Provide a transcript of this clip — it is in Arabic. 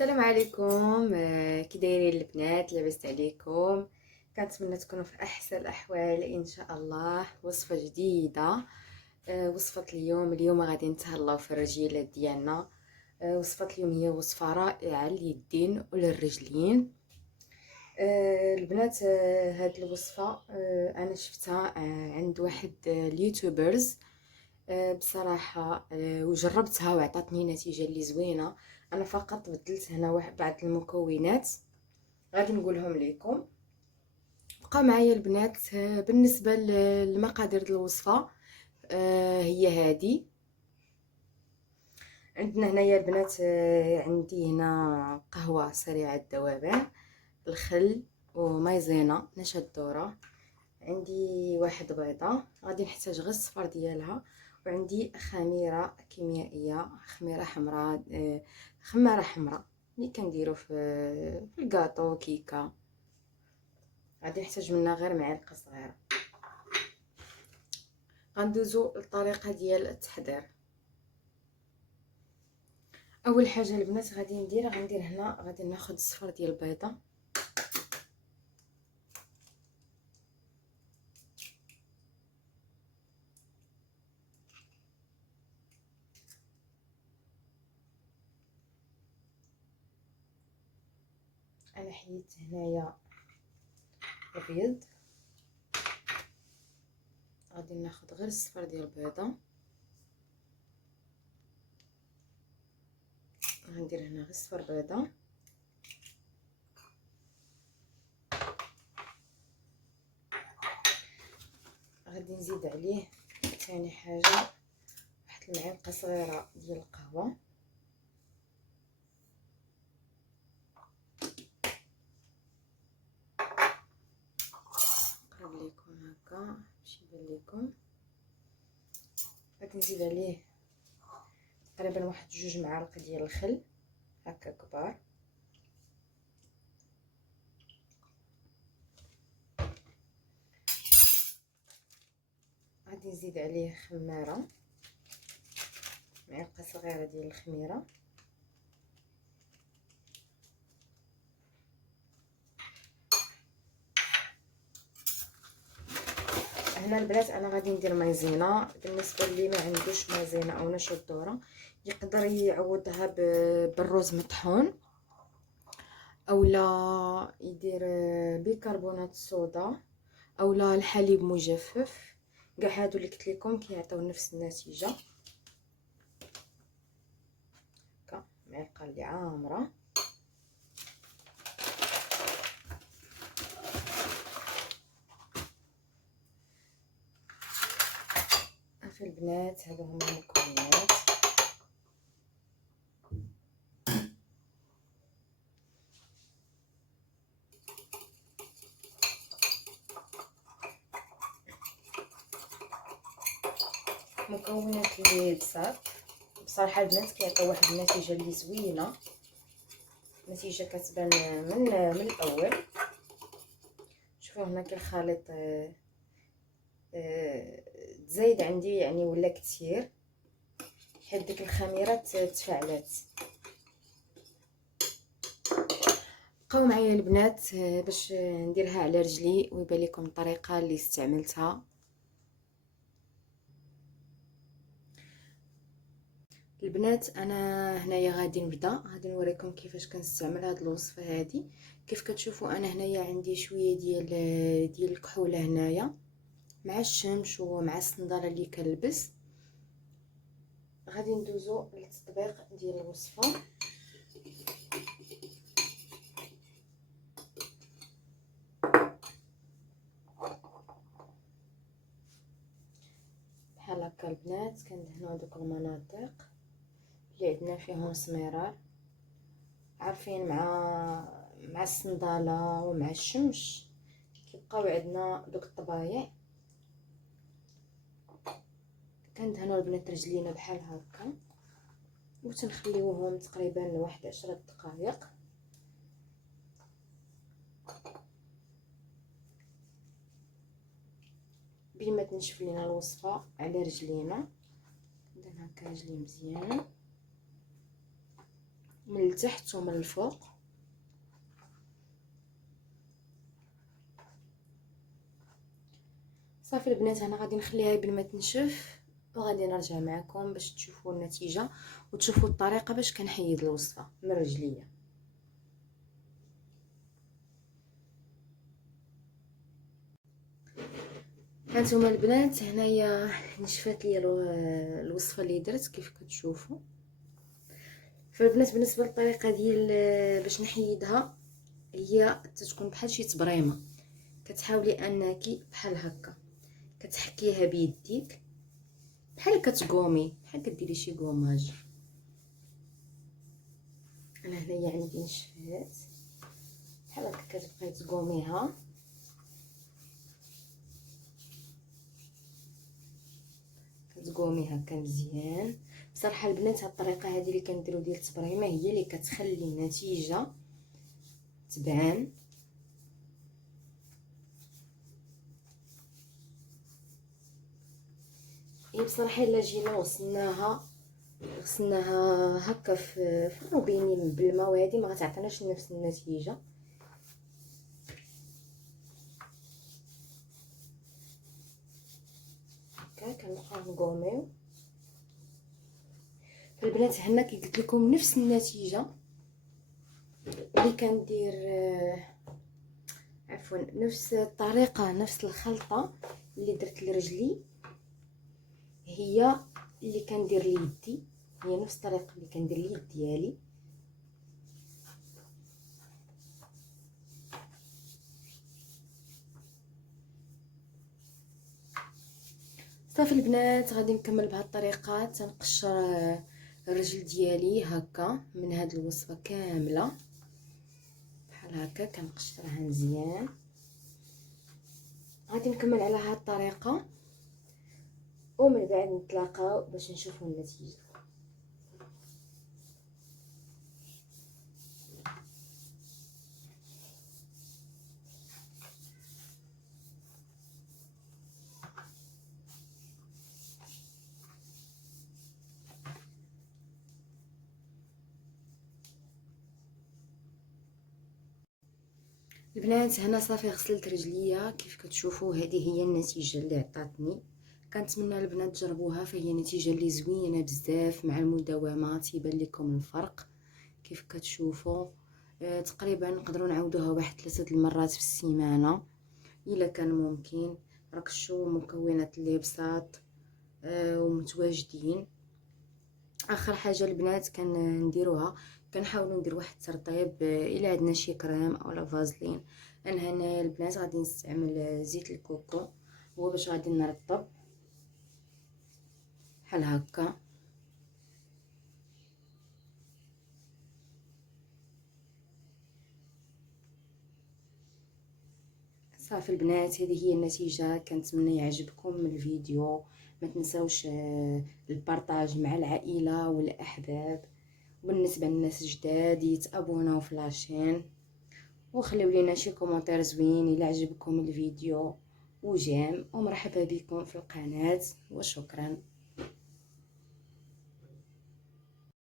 السلام عليكم. كي دايرين البنات؟ لاباس عليكم؟ كنتمنى تكونوا في احسن الاحوال ان شاء الله. وصفه جديده. وصفه اليوم غادي نتهلاو في الرجيلات ديالنا. وصفه اليوم هي وصفه رائعه لليدين وللرجلين. البنات، هاد الوصفه انا شفتها عند واحد اليوتيوبرز. بصراحه وجربتها وعطاتني نتيجه اللي زوينه. انا فقط بدلت هنا بعض المكونات غادي نقولهم لكم. بقى معايا البنات. بالنسبه للمقادير الوصفه هي هذه. عندنا هنايا البنات، عندي هنا قهوه سريعه الذوبان، الخل ومايزينا نشا الذره. عندي واحد بيضه، غادي نحتاج غير الصفر ديالها. وعندي خميره كيميائيه، خميره حمراء، خماره حمراء اللي كنديروا في الكاطو كيكه. غادي نحتاج منها غير معلقه صغيره. غندوزو للطريقه ديال التحضير. اول حاجه البنات غندير هنا، غادي ناخذ الصفر ديال البيضه. انا حيدت هنايا الابيض، غادي ناخذ غير الصفر ديال البيضه. غندير هنا غير صفر بيضه. غادي نزيد عليه ثاني حاجه واحد المعلقه صغيره ديال القهوه. نقرب لكم هكا باش يبان لكم. غادي نزيد عليه تقريبا واحد 2 معالق ديال الخل هكا كبار. غادي نزيد عليه خماره، معلقه صغيره ديال الخميره. هنا البنات انا غادي ندير مايزينا. بالنسبه اللي ما عندوش مايزينا او نشا الذره يقدر يعوضها بالروز مطحون، اولا يدير بيكربونات الصودا، اولا الحليب مجفف. كاع هادو اللي قلت لكم كيعطيو نفس النتيجه. هكا معلقه اللي عامره. في البنات هادو هما المكونات. مكونات اللي بساط. بصراحه البنات كيعطيو واحد النتيجه اللي زوينه، نتيجه كتبان من الاول. شوفوا هنا كي الخليط تزايد عندي يعني ولا كثير، حيت ديك الخميره تفاعلات. بقاو معايا البنات باش نديرها على رجلي ويبان لكم الطريقه اللي استعملتها. البنات انا هنايا غادي نوريكم كيفاش كنستعمل هاد الوصفه هذه. كيف كتشوفوا انا هنايا عندي شويه ديال الكحوله هنايا مع الشمش ومع الصنداله اللي كنلبس. غادي ندوزو للتطبيق ديال الوصفه. بحال هكا البنات كندهنوا دوك المناطق اللي عندنا فيهم سميرار، عارفين مع الصنداله ومع الشمس كيبقاو عندنا دوك الطبايع. كندهنوا البنات رجلينا بحال هكا وتنخليوهم تقريبا لواحد 10 دقائق. بين ما تنشف لينا الوصفه على رجلينا ندهن هكا رجلي مزيان من التحت ومن الفوق. صافي البنات، هنا غادي نخليها قبل ما تنشف وغادي نرجع معكم باش تشوفوا النتيجه وتشوفوا الطريقه باش كنحيد الوصفه من الرجليه. هانتوما البنات، هنايا نشفات ليا الوصفه اللي درت كيف كتشوفوا. فالبنات بالنسبه للطريقه ديال باش نحيدها، هي تتكون بحال شي تبريمه. كتحاولي انك بحال هكا كتحكيها بيديك بحال كتقومي، بحال كديري شي كوماج. انا هنايا عندي نشفات بحال هكا كتبقاي تقوميها. كتقومي هكا مزيان. بصراحه البنات هاد الطريقه هذه اللي كنديروا ديال التبريمه هي اللي كتخلي النتيجه تبان. هي بصراحه الا جينا وصلناها هكا في الروبيني بالماء وهذه ما غتعطيناش نفس النتيجه. هكا كنبقاو نقوميو. فالبنات هنا كي قلت لكم نفس النتيجه اللي كندير، عفوا نفس الطريقه نفس الخلطه اللي درت لرجلي هي اللي كندير ليدي. هي نفس الطريقه اللي كندير ليد ديالي. صافي البنات، غادي نكمل بهذه الطريقه تنقشر الرجل ديالي هكا من هذه الوصفه كامله بحال هكا كنقشرها مزيان. غادي نكمل على هذه الطريقه ومن بعد نتلاقاو باش نشوفوا النتيجه. البنات هنا صافي غسلت رجليا كيف كتشوفوا. هذه هي النتيجه اللي عطاتني. كنتمنى البنات تجربوها، فهي نتيجه اللي زوينه بزاف. مع المداومه تيبان لكم الفرق كيف كتشوفوا. تقريبا نقدروا نعاودوها واحد 3 المرات في السيمانه الا كان ممكن. ركشوا مكونات اللي بساط ومتواجدين. اخر حاجه البنات كنديروها كنحاولوا ندير واحد الترطيب الا عندنا شي كريم اولا فازلين. انا هنا البنات غادي نستعمل زيت الكوكو هو باش غادي نرطب بحال هكا. صافي البنات، هذه هي النتيجه. كنتمنى يعجبكم الفيديو. ما تنساوش البارطاج مع العائله والاحباب. بالنسبه للناس الجداد يتابوناو في لاشين وخليو لينا شي كومونتير زوين الا عجبكم الفيديو وجيم. ومرحبا بكم في القناه وشكرا.